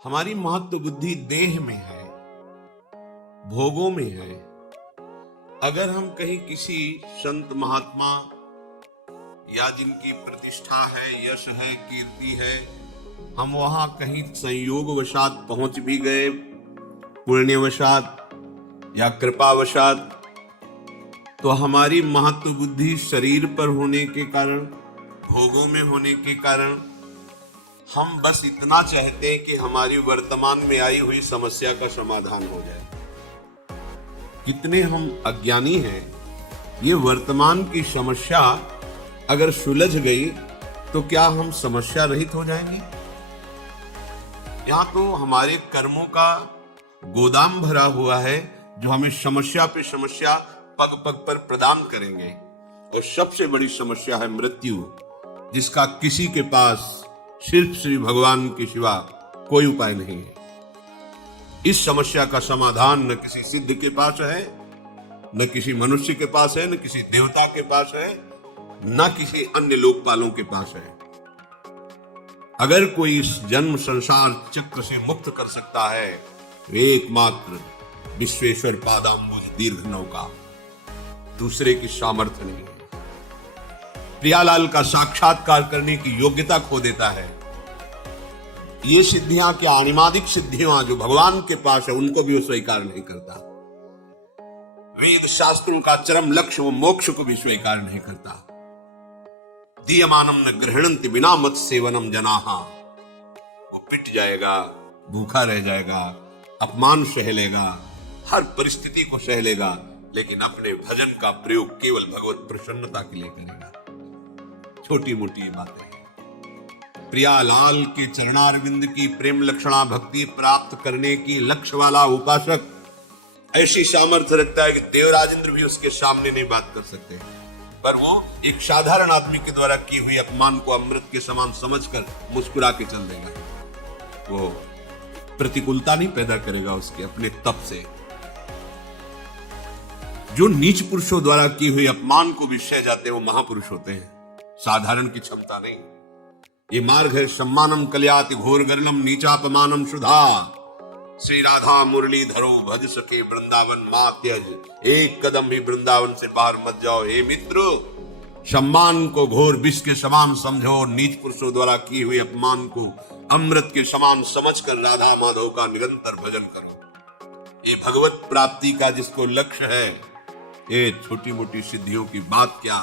हमारी महत्व बुद्धि देह में है, भोगों में है। अगर हम कहीं किसी संत महात्मा या जिनकी प्रतिष्ठा है, यश है, कीर्ति है, हम वहां कहीं संयोगवशात पहुंच भी गए, पुण्यवशात या कृपावशात, तो हमारी महत्व बुद्धि शरीर पर होने के कारण, भोगों में होने के कारण, हम बस इतना चाहते हैं कि हमारी वर्तमान में आई हुई समस्या का समाधान हो जाए। कितने हम अज्ञानी हैं। ये वर्तमान की समस्या अगर सुलझ गई तो क्या हम समस्या रहित हो जाएंगे? यहां तो हमारे कर्मों का गोदाम भरा हुआ है जो हमें समस्या पे समस्या पग पग पर प्रदान करेंगे। और सबसे बड़ी समस्या है मृत्यु, जिसका किसी के पास सिर्फ श्री भगवान के सिवा कोई उपाय नहीं है। इस समस्या का समाधान न किसी सिद्ध के पास है, न किसी मनुष्य के पास है, न किसी देवता के पास है, न किसी अन्य लोकपालों के पास है। अगर कोई इस जन्म संसार चक्र से मुक्त कर सकता है, एकमात्र विश्वेश्वर पादाम्बुज दीर्घ नौका, दूसरे की सामर्थ्य नहीं है। प्रियालाल का साक्षात्कार करने की योग्यता खो देता है। ये सिद्धियां क्या, अनिमादिक सिद्धियां जो भगवान के पास है, उनको भी वो स्वीकार नहीं करता। वेद शास्त्रों का चरम लक्ष्य वो मोक्ष को भी स्वीकार नहीं करता। दीयमानम न गृह्णन्ति बिना मत सेवनम जनाहा। वो पिट जाएगा, भूखा रह जाएगा, अपमान सह लेगा, हर परिस्थिति को सह लेगा, लेकिन अपने भजन का प्रयोग केवल भगवत प्रसन्नता के लिए करेगा। छोटी मोटी बातें। प्रियालाल के चरणारविंद की प्रेम लक्षणा भक्ति प्राप्त करने की लक्ष्य वाला उपासक ऐसी सामर्थ्य रखता है कि देवराजेंद्र भी उसके सामने नहीं बात कर सकते, पर वो एक साधारण आदमी के द्वारा की हुई अपमान को अमृत के समान समझकर मुस्कुरा के चल देगा। वो प्रतिकूलता नहीं पैदा करेगा उसके अपने तप से। जो नीच पुरुषों द्वारा की हुई अपमान को भी सह जाते हैं, वो महापुरुष होते हैं, साधारण की क्षमता नहीं। ये मार्ग है सम्मानम कल्याति घोर गरलम नीचापमानम सुधा। श्री राधा मुरली धरो भज सके वृंदावन मा त्यज। एक कदम भी वृंदावन से बाहर मत जाओ। हे मित्र, सम्मान को घोर विष के समान समझो, नीच पुरुषों द्वारा की हुई अपमान को अमृत के समान समझकर राधा माधव का निरंतर भजन करो। ये भगवत प्राप्ति का जिसको लक्ष्य है, ये छोटी मोटी सिद्धियों की बात क्या,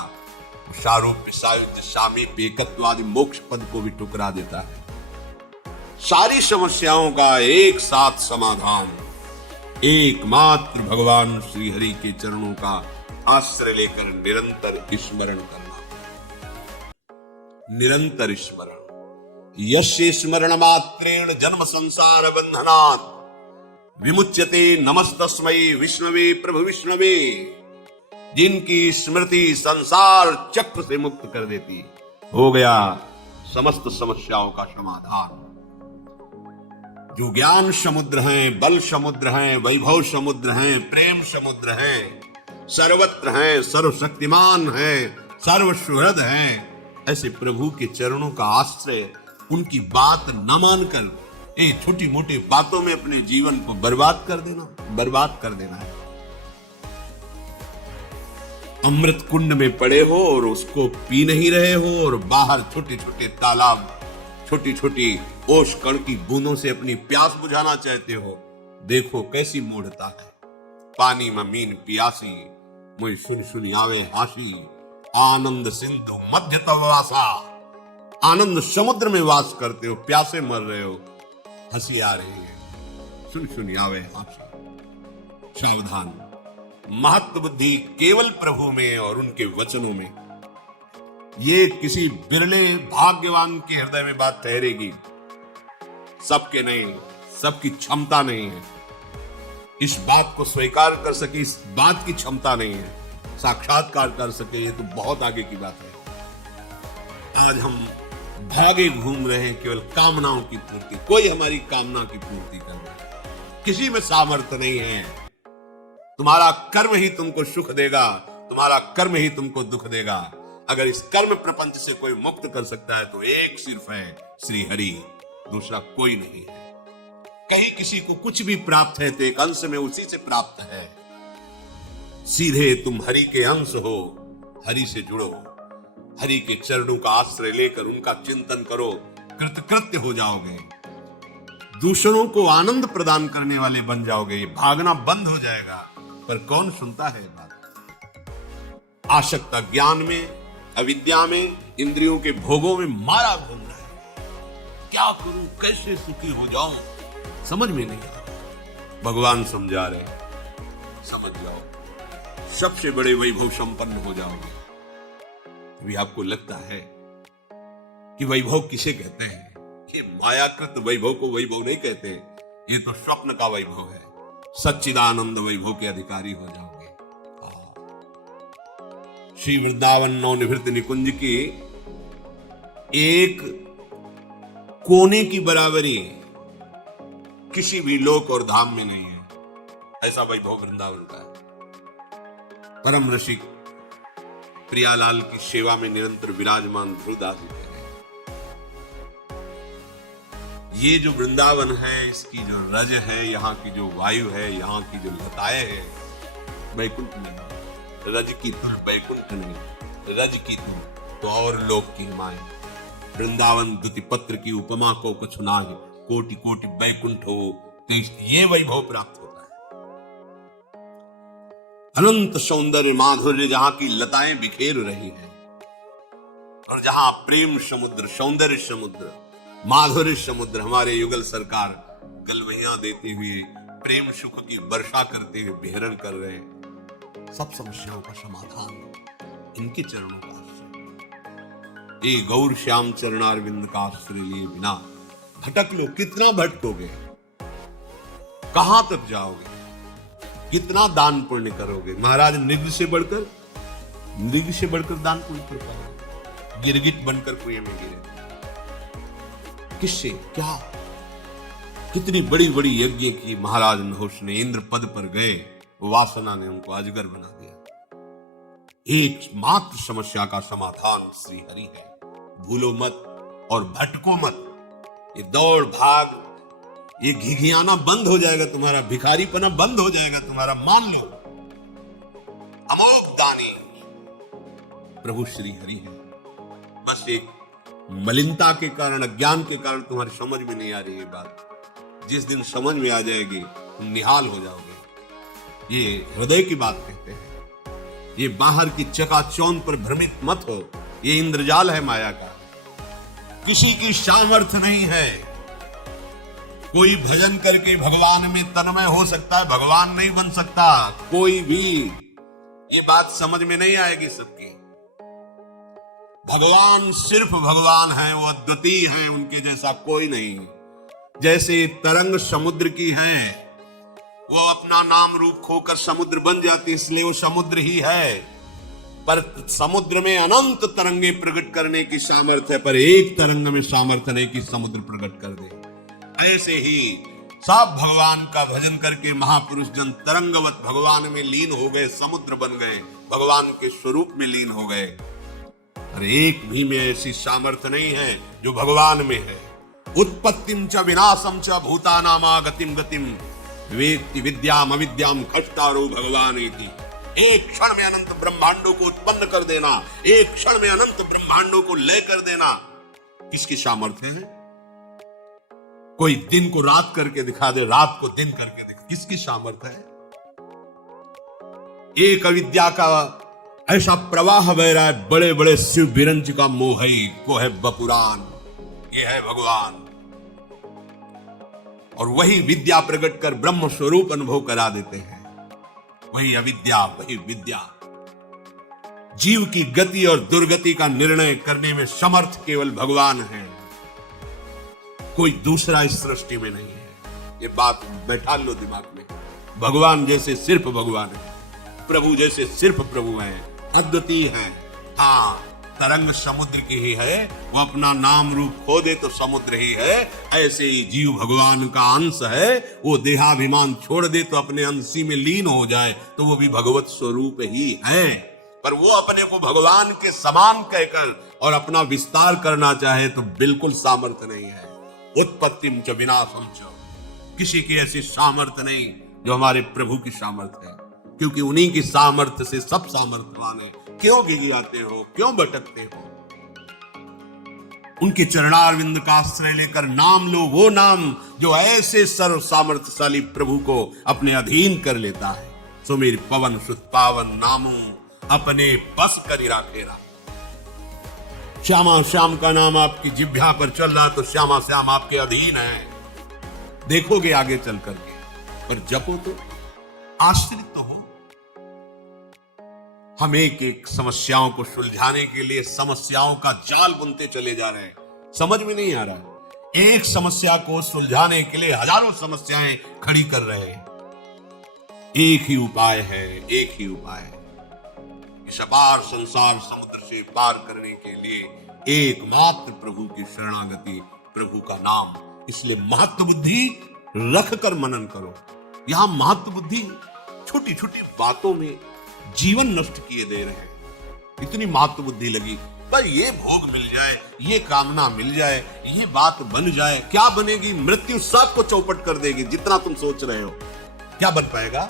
शारूप्य सायुज्य सामीप्य एकत्वादि मोक्ष पद को भी टुकरा देता है। सारी समस्याओं का एक साथ समाधान एकमात्र भगवान श्री हरि के चरणों का आश्रय लेकर निरंतर स्मरण करना। निरंतर स्मरण। यस्य स्मरण मात्रेण जन्म संसार बंधनात् विमुच्यते नमस्तस्मै विष्णवे प्रभु विष्णवे। जिनकी स्मृति संसार चक्र से मुक्त कर देती, हो गया समस्त समस्याओं का समाधान। जो ज्ञान समुद्र हैं, बल समुद्र हैं, वैभव समुद्र हैं, प्रेम समुद्र हैं, सर्वत्र हैं, सर्वशक्तिमान हैं, सर्वसुहृद हैं, ऐसे प्रभु के चरणों का आश्रय, उनकी बात न मानकर ये छोटी मोटी बातों में अपने जीवन को बर्बाद कर देना है। अमृत कुंड में पड़े हो और उसको पी नहीं रहे हो, और बाहर छोटे छोटे तालाब, छोटी छोटी ओस कण की बूंदों से अपनी प्यास बुझाना चाहते हो। देखो कैसी मूढ़ता है। पानी में मीन पियासी, मुझ सुन सुन आवे हासी। आनंद सिंधु मध्य तव वासा। आनंद समुद्र में वास करते हो, प्यासे मर रहे हो, हंसी आ रही है, सुन सुन आवे हासी। सावधान। महत्व बुद्धि केवल प्रभु में और उनके वचनों में। ये किसी बिरले भाग्यवान के हृदय में बात ठहरेगी, सबके नहीं, सबकी क्षमता नहीं है। इस बात को स्वीकार कर सके, इस बात की क्षमता नहीं है। साक्षात्कार कर सके, ये तो बहुत आगे की बात है। आज हम भागे घूम रहे हैं केवल कामनाओं की पूर्ति। कोई हमारी कामना की पूर्ति कर रहा है, किसी में सामर्थ्य नहीं है। तुम्हारा कर्म ही तुमको सुख देगा, तुम्हारा कर्म ही तुमको दुख देगा। अगर इस कर्म प्रपंच से कोई मुक्त कर सकता है तो एक सिर्फ है, श्री हरि, दूसरा कोई नहीं है। कहीं किसी को कुछ भी प्राप्त है तो एक अंश में उसी से प्राप्त है। सीधे तुम हरि के अंश हो, हरि से जुड़ो, हरि के चरणों का आश्रय लेकर उनका चिंतन करो, कृतकृत्य हो जाओगे, दूसरों को आनंद प्रदान करने वाले बन जाओगे, ये भागना बंद हो जाएगा। पर कौन सुनता है बात? आसक्ता ज्ञान में, अविद्या में, इंद्रियों के भोगों में मारा घूम रहा है। क्या करूं, कैसे सुखी हो जाऊं, समझ में नहीं आ रहा। भगवान समझा रहे, समझ जाओ, सबसे बड़े वैभव संपन्न हो जाओगे। अभी आपको लगता है कि वैभव किसे कहते हैं? कि मायाकृत वैभव को वैभव नहीं कहते, ये तो स्वप्न का वैभव है। सच्चिदानंद वैभव के अधिकारी हो जाओगे। श्री वृंदावन नवनिवृत्त निकुंज की एक कोने की बराबरी किसी भी लोक और धाम में नहीं है। ऐसा वैभव वृंदावन का है। परम रसिक प्रियालाल की सेवा में निरंतर विराजमान ध्रुवदास जी कह रहे हैं, ये जो वृंदावन है, इसकी जो रज है, यहाँ की जो वायु है, यहाँ की जो लताएं है, वैकुंठ नहीं, रज की तुम वैकुंठ नहीं, रज की तुम तो और लोक की माए। वृंदावन द्युति पत्र की उपमा को कुछ ना है, कोटि कोटि वैकुंठ हो, तो ये वैभव प्राप्त होता है। अनंत सौंदर्य माधुर्य जहां की लताएं बिखेर रही हैं, और जहां प्रेम समुद्र, सौंदर्य समुद्र, माधुर्य समुद्र, हमारे युगल सरकार गलवहियां देते हुए प्रेम सुख की वर्षा करते हुए विहरण कर रहे हैं। सब समस्याओं का समाधान इनके चरणों का आश्रय। ये गौर श्याम चरणारविंद का आश्रय लिए बिना भटक लो, कितना भटकोगे, कहां तक जाओगे, कितना दान पुण्य करोगे? महाराज नृग से बढ़कर दान पुण्य करोगे, गिरगिट बनकर कुएं में गिरे। किससे क्या? कितनी बड़ी बड़ी यज्ञ की महाराज नहुष ने, इंद्र पद पर गए, वासना ने उनको अजगर बना दिया। एक मात्र समस्या का समाधान श्री हरि है। भूलो मत और भटको मत। ये दौड़ भाग, ये घिघियाना बंद हो जाएगा तुम्हारा, भिखारीपना बंद हो जाएगा तुम्हारा। मान लो अमोघ दानी प्रभु श्री हरि है। बस एक मलिनता के कारण, अज्ञान के कारण तुम्हारी समझ में नहीं आ रही है बात। जिस दिन समझ में आ जाएगी तुम निहाल हो जाओगे। ये हृदय की बात कहते हैं। ये बाहर की चकाचौंध पर भ्रमित मत हो, ये इंद्रजाल है माया का। किसी की सामर्थ्य नहीं है। कोई भजन करके भगवान में तन्मय हो सकता है, भगवान नहीं बन सकता कोई भी। ये बात समझ में नहीं आएगी सबकी। भगवान सिर्फ भगवान है, वो अद्वितीय है, उनके जैसा कोई नहीं। जैसे तरंग समुद्र की है, वो अपना नाम रूप खोकर समुद्र बन जाती, इसलिए वो समुद्र ही है। पर समुद्र में अनंत तरंगे प्रकट करने की सामर्थ्य है, पर एक तरंग में सामर्थ्य नहीं कि समुद्र प्रकट कर दे। ऐसे ही सब भगवान का भजन करके महापुरुष जन तरंगवत भगवान में लीन हो गए, समुद्र बन गए, भगवान के स्वरूप में लीन हो गए। और एक भी में ऐसी सामर्थ्य नहीं है जो भगवान में है। उत्पत्तिम च विनाशम च भूतानामा गतिम गतिम वेत्ति विद्याम अविद्याम खष्टारो भगवान इति। एक क्षण में अनंत ब्रह्मांडों को उत्पन्न कर देना, एक क्षण में अनंत ब्रह्मांडों को लय कर देना, किसकी सामर्थ्य है? कोई दिन को रात करके दिखा दे, रात को दिन करके दिखा, किसकी सामर्थ्य है? एक अविद्या का ऐसा प्रवाह बह रहा है, बड़े बड़े शिव बिरंज का मोह को है बपुरान, ये है भगवान। और वही विद्या प्रकट कर ब्रह्म स्वरूप अनुभव करा देते हैं। वही अविद्या, वही विद्या। जीव की गति और दुर्गति का निर्णय करने में समर्थ केवल भगवान है, कोई दूसरा इस सृष्टि में नहीं है। ये बात बैठा लो दिमाग में। भगवान जैसे सिर्फ भगवान है, प्रभु जैसे सिर्फ प्रभु है, अद्वितीय है। हाँ, तरंग समुद्र की ही है, वो अपना नाम रूप खो दे तो समुद्र ही है। ऐसे ही जीव भगवान का अंश है, वो देहाभिमान छोड़ दे तो अपने अंशी में लीन हो जाए तो वो भी भगवत स्वरूप ही है। पर वो अपने को भगवान के समान कहकर और अपना विस्तार करना चाहे तो बिल्कुल सामर्थ्य नहीं है। उत्पत्तिम च विनाशम च, किसी की ऐसी सामर्थ्य नहीं जो हमारे प्रभु की सामर्थ्य है, क्योंकि उन्हीं की सामर्थ्य से सब सामर्थ्यवान है। क्यों गिड़गिड़ाते हो, क्यों भटकते हो? उनके चरणारविंद का आश्रय लेकर नाम लो, वो नाम जो ऐसे सर्व सामर्थ्यशाली प्रभु को अपने अधीन कर लेता है। सुमिर पवन सुत पावन नामो अपने बस करी राखेरा। श्यामा श्याम का नाम आपकी जिह्वा पर चल रहा तो श्यामा श्याम आपके अधीन है। देखोगे आगे चल करके, पर जपो तो, आश्रित तो हो। हम एक एक समस्याओं को सुलझाने के लिए समस्याओं का जाल बुनते चले जा रहे हैं, समझ में नहीं आ रहा है। एक समस्या को सुलझाने के लिए हजारों समस्याएं खड़ी कर रहे हैं। एक ही उपाय है, एक ही उपाय है। इस अपार संसार समुद्र से पार करने के लिए एकमात्र प्रभु की शरणागति, प्रभु का नाम। इसलिए महत्व बुद्धि रख कर मनन करो। यहां महत्व बुद्धि छोटी छोटी बातों में जीवन नष्ट किए दे रहे हैं। इतनी महत्व बुद्धि लगी, पर ये भोग मिल जाए, ये कामना मिल जाए, ये बात बन जाए। क्या बनेगी? मृत्यु सबको चौपट कर देगी। जितना तुम सोच रहे हो क्या बन पाएगा?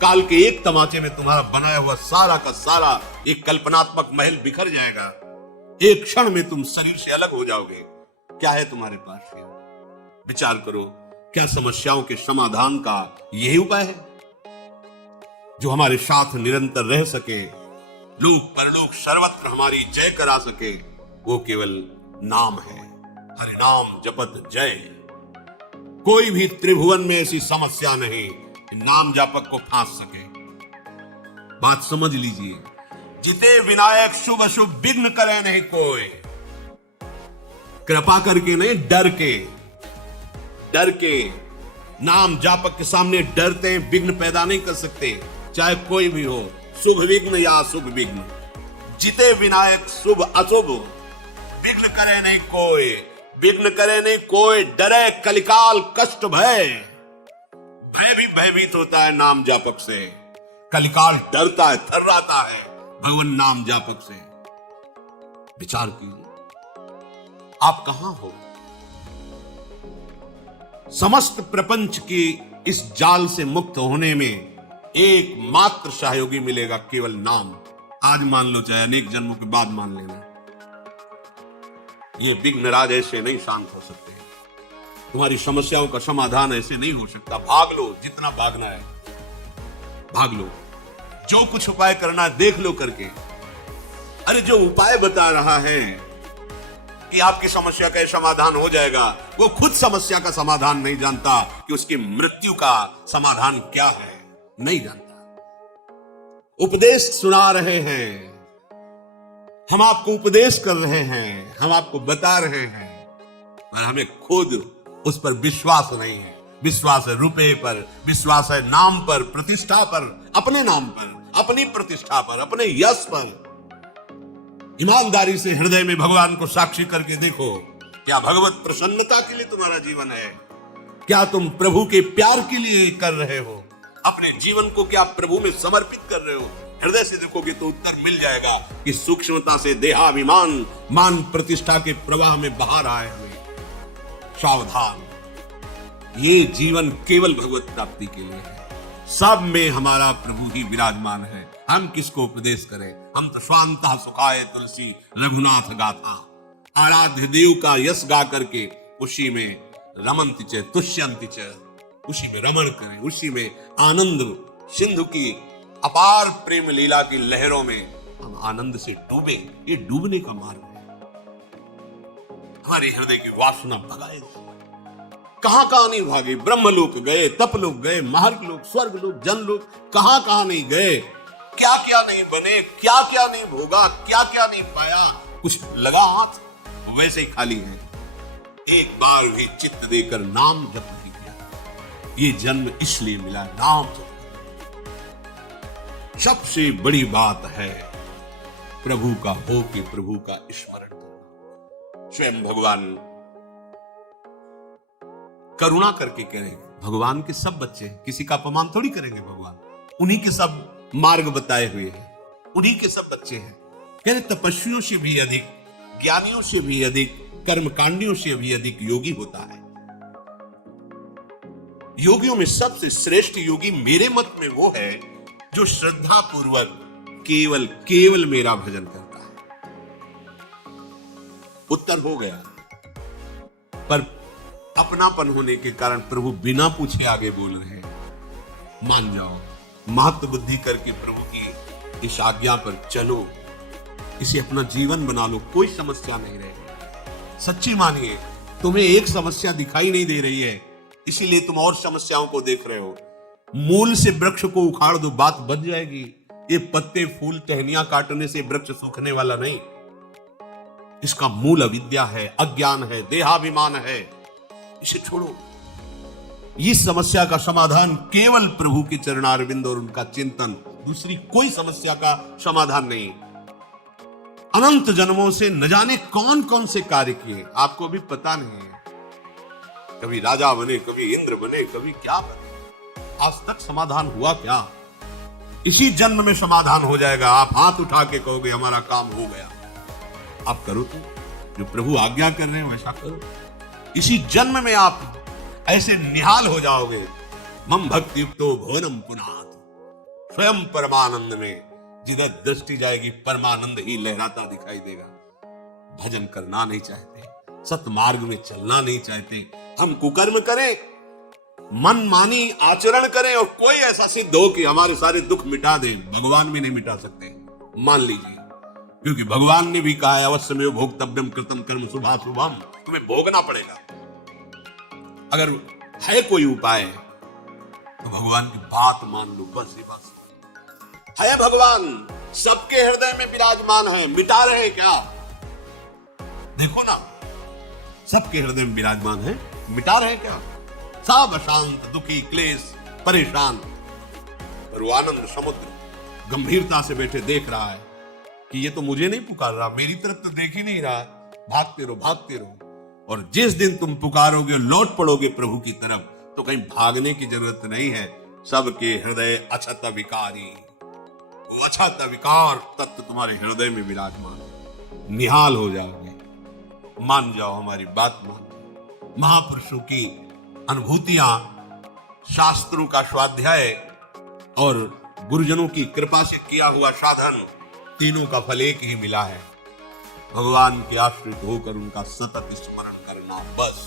काल के एक तमाचे में तुम्हारा बनाया हुआ सारा का सारा एक कल्पनात्मक महल बिखर जाएगा। एक क्षण में तुम शरीर से अलग हो जाओगे। क्या है तुम्हारे पास? विचार करो, क्या समस्याओं के समाधान का यही उपाय है जो हमारे साथ निरंतर रह सके, लोक परलोक सर्वत्र हमारी जय करा सके? वो केवल नाम है। हरि नाम जपत जय। कोई भी त्रिभुवन में ऐसी समस्या नहीं नाम जापक को फांस सके। बात समझ लीजिए। जिते विनायक शुभ अशुभ विघ्न करे नहीं कोई। कृपा करके नहीं, डर के। डर के नाम जापक के सामने डरते हैं, विघ्न पैदा नहीं कर सकते, चाहे कोई भी हो, शुभ विघ्न या अशुभ विघ्न। जिते विनायक शुभ अशुभ विघ्न करे नहीं कोई। विघ्न करे नहीं कोई, डरे कलिकाल कष्ट भय। भय भी भयभीत होता है नाम जापक से। कलिकाल डरता है, थर्राता है भगवान नाम जापक से। विचार कीजिए, आप कहां हो? समस्त प्रपंच की इस जाल से मुक्त होने में एकमात्र सहयोगी मिलेगा, केवल नाम। आज मान लो, चाहे अनेक जन्मों के बाद मान लेना। ये विघ्नराज ऐसे नहीं शांत हो सकते। तुम्हारी समस्याओं का समाधान ऐसे नहीं हो सकता। भाग लो, जितना भागना है भाग लो। जो कुछ उपाय करना है देख लो करके। अरे जो उपाय बता रहा है कि आपकी समस्या का समाधान हो जाएगा, वो खुद समस्या का समाधान नहीं जानता कि उसकी मृत्यु का समाधान क्या है, नहीं जानता। उपदेश सुना रहे हैं, हम आपको उपदेश कर रहे हैं, हम आपको बता रहे हैं, पर हमें खुद उस पर विश्वास नहीं है। विश्वास है रुपए पर, विश्वास है नाम पर, प्रतिष्ठा पर, अपने नाम पर, अपनी प्रतिष्ठा पर, अपने यश पर। ईमानदारी से हृदय में भगवान को साक्षी करके देखो, क्या भगवत प्रसन्नता के लिए तुम्हारा जीवन है? क्या तुम प्रभु के प्यार के लिए कर रहे हो? अपने जीवन को क्या प्रभु में समर्पित कर रहे हो? हृदय से देखोगे तो उत्तर मिल जाएगा कि सूक्ष्मता से देहाभिमान मान प्रतिष्ठा के प्रवाह में बहा रहा है हमें। सावधान, ये जीवन केवल भगवत प्राप्ति के लिए है। सब में हमारा प्रभु ही विराजमान है। हम किसको उपदेश करें? हम तो स्वांतः सुखाय तुलसी रघुनाथ गाथा। आराध्य देव का यश गा करके उसी में रमन्ति च तुष्यन्ति च, उसी में रमण करें, उसी में आनंद सिंधु की अपार प्रेम लीला की लहरों में हम आनंद से डूबे। ये डूबने का मार्ग है। हमारे हृदय की वासना भगाए। कहां कहां नहीं भागे? ब्रह्मलोक गए, तपलोक गए, महर्लोक, स्वर्गलोक, जनलोक, कहां कहां नहीं गए? क्या क्या नहीं बने, क्या क्या नहीं भोगा, क्या क्या नहीं पाया। कुछ लगा हाथ, वैसे ही खाली है। एक बार भी चित्त देकर नाम जप नहीं किया। ये जन्म इसलिए मिला नाम जप। सबसे बड़ी बात है प्रभु का हो के प्रभु का स्मरण करना। स्वयं भगवान करुणा करके कह रहे हैं, भगवान के सब बच्चे, किसी का अपमान थोड़ी करेंगे भगवान। उन्हीं के सब मार्ग बताए हुए हैं, उन्हीं के सब बच्चे हैं। कह रहे तपस्वियों से भी अधिक, ज्ञानियों से भी अधिक, कर्मकांडियों से भी अधिक योगी होता है। योगियों में सबसे श्रेष्ठ योगी मेरे मत में वो है जो श्रद्धा पूर्वक केवल केवल मेरा भजन करता है। उत्तर हो गया, पर अपनापन होने के कारण प्रभु बिना पूछे आगे बोल रहे हैं। मान जाओ, महत्व बुद्धि करके प्रभु की इस आज्ञा पर चलो, इसे अपना जीवन बना लो, कोई समस्या नहीं रहेगी। सच्ची मानिए, तुम्हें एक समस्या दिखाई नहीं दे रही है, इसीलिए तुम और समस्याओं को देख रहे हो। मूल से वृक्ष को उखाड़ दो, बात बच जाएगी। ये पत्ते फूल टहनियां काटने से वृक्ष सूखने वाला नहीं। इसका मूल अविद्या है, अज्ञान है, देहाभिमान है। इसे छोड़ो। इस समस्या का समाधान केवल प्रभु के चरणारविंद और उनका चिंतन, दूसरी कोई समस्या का समाधान नहीं। अनंत जन्मों से न जाने कौन कौन से कार्य किए, आपको भी पता नहीं है। कभी राजा बने, कभी इंद्र बने, कभी क्या बने, आज तक समाधान हुआ क्या? इसी जन्म में समाधान हो जाएगा। आप हाथ उठा के कहोगे हमारा काम हो गया। आप करो, तो जो प्रभु आज्ञा कर रहे हैं वैसा करो। इसी जन्म में आप ऐसे निहाल हो जाओगे। मम भक्ति युक्तो भुवनम पुनात, स्वयं परमानंद में जिधर दृष्टि जाएगी परमानंद ही लहराता दिखाई देगा। भजन करना नहीं चाहते, सतमार्ग में चलना नहीं चाहते, हम कुकर्म करें, मनमानी आचरण करें और कोई ऐसा सिद्ध हो कि हमारे सारे दुख मिटा दे, भगवान भी नहीं मिटा सकते। मान लीजिए, क्योंकि भगवान ने भी कहा है अवश्य में भोक्तव्यम कृतम कर्म शुभाशुभम, तुम्हें भोगना पड़ेगा। अगर है कोई उपाय तो भगवान की बात मान लो, बस ही बस। है भगवान सबके हृदय में विराजमान है, मिटा रहे क्या? देखो ना, सबके हृदय में विराजमान है, मिटा रहे क्या? सब अशांत, दुखी, क्लेश, परेशान, पर वो आनंद समुद्र गंभीरता से बैठे देख रहा है कि ये तो मुझे नहीं पुकार रहा, मेरी तरफ तो देख ही नहीं रहा। भागते रहो, भागते रहो। और जिस दिन तुम पुकारोगे, लौट पड़ोगे प्रभु की तरफ, तो कहीं भागने की जरूरत नहीं है। सबके हृदय अछत विकारी, वो अछत विकार तत्व तुम्हारे हृदय में विराजमान, निहाल हो जाओगे। मान जाओ, हमारी बात मान। महापुरुषों की अनुभूतियां, शास्त्रों का स्वाध्याय और गुरुजनों की कृपा से किया हुआ साधन, तीनों का फल एक ही मिला है। भगवान के आश्रित होकर उनका सतत स्मरण करना, बस।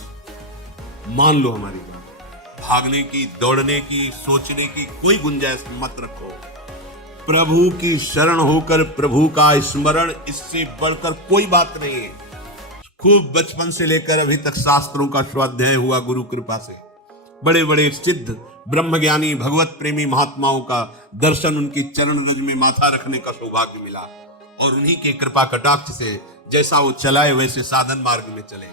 मान लो हमारी बात। भागने की, दौड़ने की, सोचने की कोई गुंजाइश मत रखो। प्रभु की शरण होकर प्रभु का स्मरण, इससे बढ़कर कोई बात नहीं है। खूब बचपन से लेकर अभी तक शास्त्रों का स्वाध्याय हुआ गुरु कृपा से। बड़े बड़े सिद्ध ब्रह्मज्ञानी भगवत प्रेमी महात्माओं का दर्शन, उनकी चरण रज में माथा रखने का सौभाग्य मिला, और उन्हीं के कृपा कटाक्ष से जैसा वो चलाए वैसे साधन मार्ग में चले।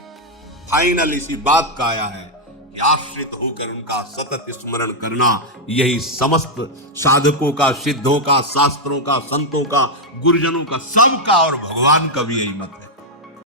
फाइनल इसी बात का आया है कि आश्रित होकर उनका सतत स्मरण करना, यही समस्त साधकों का, सिद्धों का, शास्त्रों का, संतों का, गुरुजनों का, सबका और भगवान का भी यही मत है।